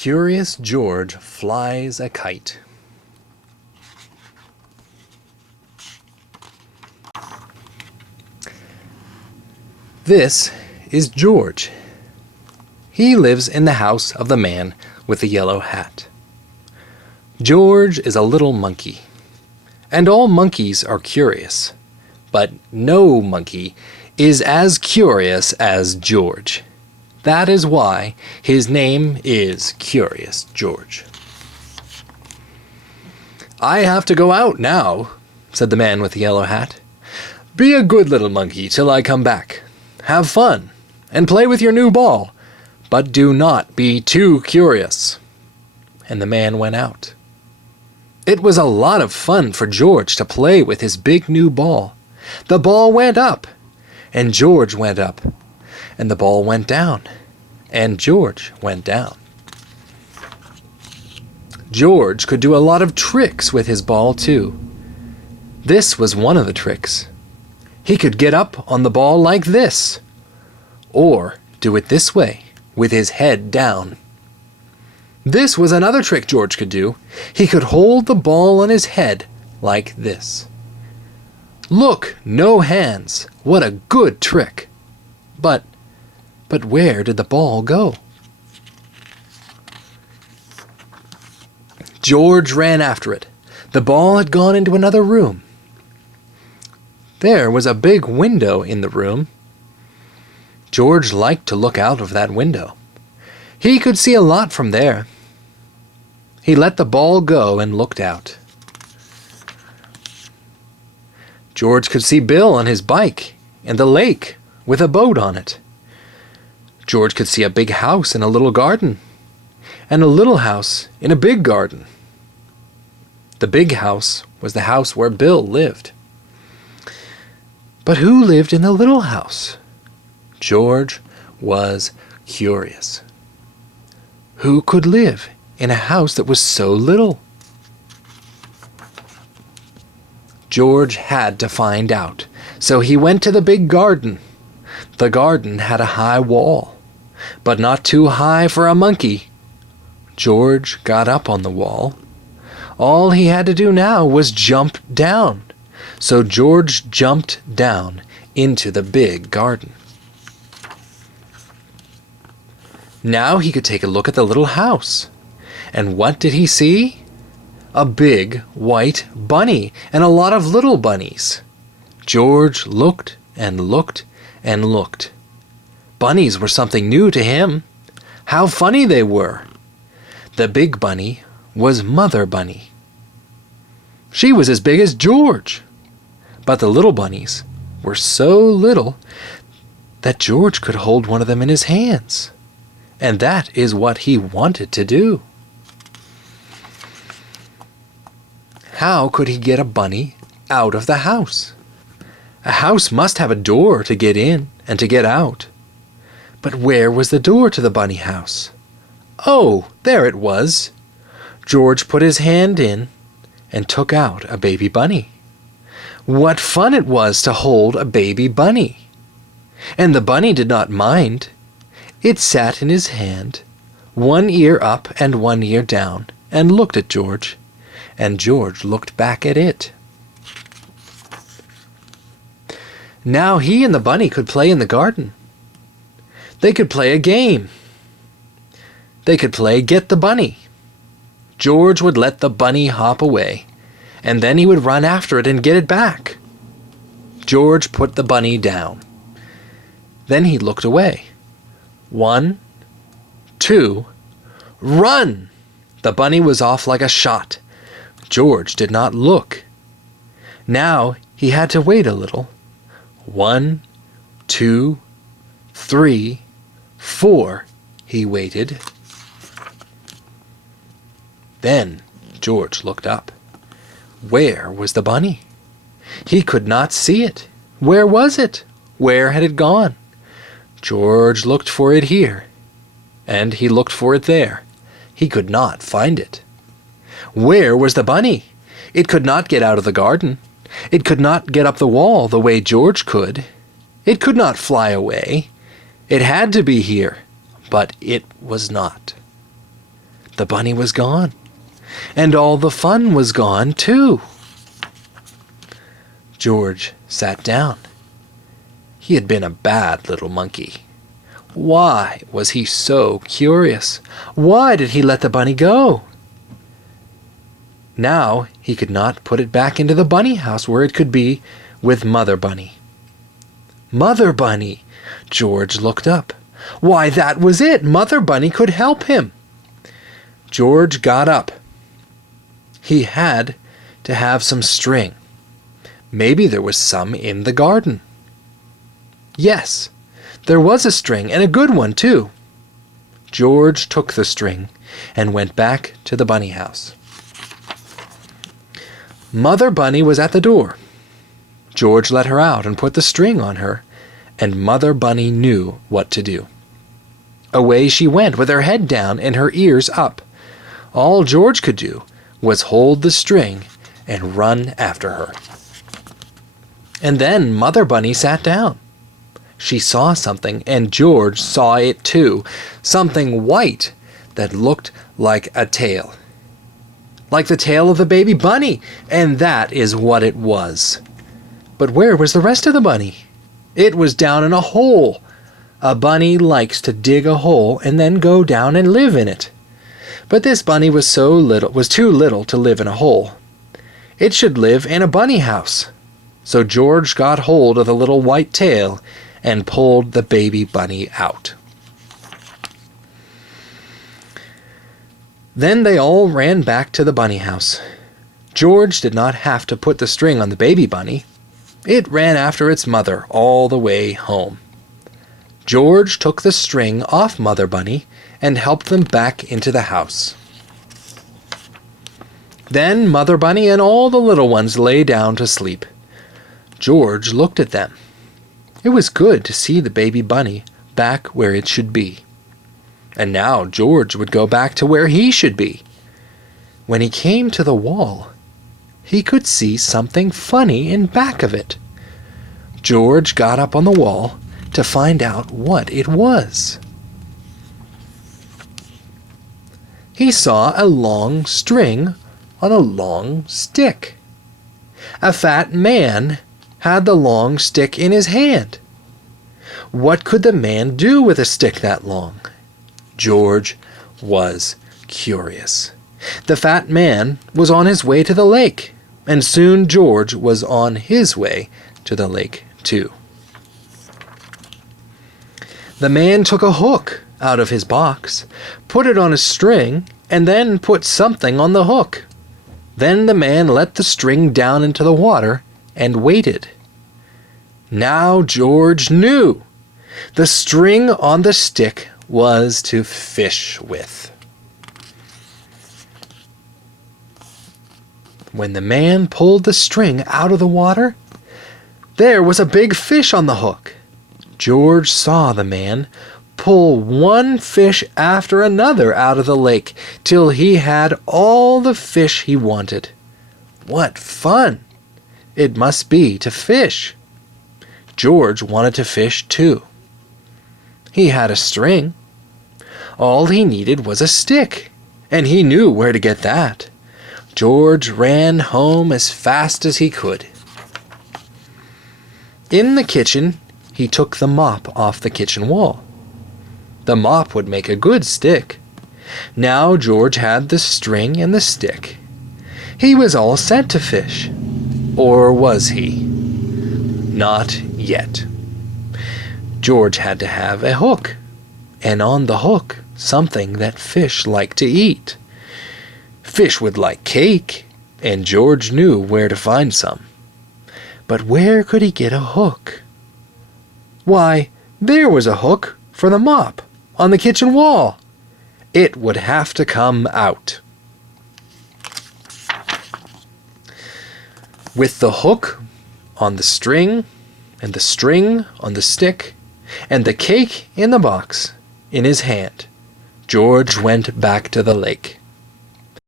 Curious George flies a kite. This is George. He lives in the house of the man with the yellow hat. George is a little monkey, and all monkeys are curious, but no monkey is as curious as George. That is why his name is Curious George. "I have to go out now," said the man with the yellow hat. "Be a good little monkey till I come back. Have fun, and play with your new ball, but do not be too curious." And the man went out. It was a lot of fun for George to play with his big new ball. The ball went up, and George went up, and the ball went down, and George went down. George could do a lot of tricks with his ball, too. This was one of the tricks. He could get up on the ball like this, or do it this way, with his head down. This was another trick George could do. He could hold the ball on his head like this. Look, no hands. What a good trick. But where did the ball go? George ran after it. The ball had gone into another room. There was a big window in the room. George liked to look out of that window. He could see a lot from there. He let the ball go and looked out. George could see Bill on his bike and the lake with a boat on it. George could see a big house in a little garden, and a little house in a big garden. The big house was the house where Bill lived. But who lived in the little house? George was curious. Who could live in a house that was so little? George had to find out, so he went to the big garden. The garden had a high wall, but not too high for a monkey. George got up on the wall. All he had to do now was jump down. So George jumped down into the big garden. Now he could take a look at the little house. And what did he see? A big white bunny and a lot of little bunnies. George looked and looked and looked. Bunnies were something new to him. How funny they were. The big bunny was Mother Bunny. She was as big as George. But the little bunnies were so little that George could hold one of them in his hands. And that is what he wanted to do. How could he get a bunny out of the house? A house must have a door to get in and to get out. But where was the door to the bunny house? Oh, there it was. George put his hand in and took out a baby bunny. What fun it was to hold a baby bunny! And the bunny did not mind. It sat in his hand, one ear up and one ear down, and looked at George, and George looked back at it. Now he and the bunny could play in the garden. They could play a game. They could play Get the Bunny. George would let the bunny hop away, and then he would run after it and get it back. George put the bunny down. Then he looked away. 1, 2, run! The bunny was off like a shot. George did not look. Now he had to wait a little. 1, 2, 3, 4, he waited. Then George looked up. Where was the bunny? He could not see it. Where was it? Where had it gone? George looked for it here, and he looked for it there. He could not find it. Where was the bunny? It could not get out of the garden. It could not get up the wall the way George could. It could not fly away. It had to be here, but it was not. the bunny was gone, and all the fun was gone too. George sat down. He had been a bad little monkey. Why was he so curious? Why did he let the bunny go? Now he could not put it back into the bunny house where it could be with Mother Bunny. Mother Bunny! George looked up. Why, that was it! Mother Bunny could help him. George got up. He had to have some string. Maybe there was some in the garden. Yes, there was a string, and a good one, too. George took the string and went back to the bunny house. Mother Bunny was at the door. George let her out and put the string on her, and Mother Bunny knew what to do. Away she went with her head down and her ears up. All George could do was hold the string and run after her. And then Mother Bunny sat down. She saw something, and George saw it too. Something white that looked like a tail. Like the tail of the baby bunny, and that is what it was. But where was the rest of the bunny? It was down in a hole. A bunny likes to dig a hole and then go down and live in it. But this bunny was too little to live in a hole. It should live in a bunny house. So George got hold of the little white tail and pulled the baby bunny out. Then they all ran back to the bunny house. George did not have to put the string on the baby bunny. It ran after its mother all the way home. George took the string off Mother Bunny and helped them back into the house. Then Mother Bunny and all the little ones lay down to sleep. George looked at them. It was good to see the baby bunny back where it should be. And now George would go back to where he should be. When he came to the wall, he could see something funny in back of it. George got up on the wall to find out what it was. He saw a long string on a long stick. A fat man had the long stick in his hand. What could the man do with a stick that long? George was curious. The fat man was on his way to the lake, and soon George was on his way to the lake too. The man took a hook out of his box, put it on a string, and then put something on the hook. Then the man let the string down into the water and waited. Now George knew. The string on the stick was to fish with. When the man pulled the string out of the water, there was a big fish on the hook. George saw the man pull one fish after another out of the lake till he had all the fish he wanted. What fun it must be to fish! George wanted to fish too. He had a string. All he needed was a stick, and he knew where to get that. George ran home as fast as he could. In the kitchen, he took the mop off the kitchen wall. The mop would make a good stick. Now George had the string and the stick. He was all set to fish. Or was he? Not yet. George had to have a hook, and on the hook something that fish like to eat. Fish would like cake, and George knew where to find some. But where could he get a hook? Why, there was a hook for the mop on the kitchen wall. It would have to come out. With the hook on the string, and the string on the stick, and the cake in the box in his hand, George went back to the lake.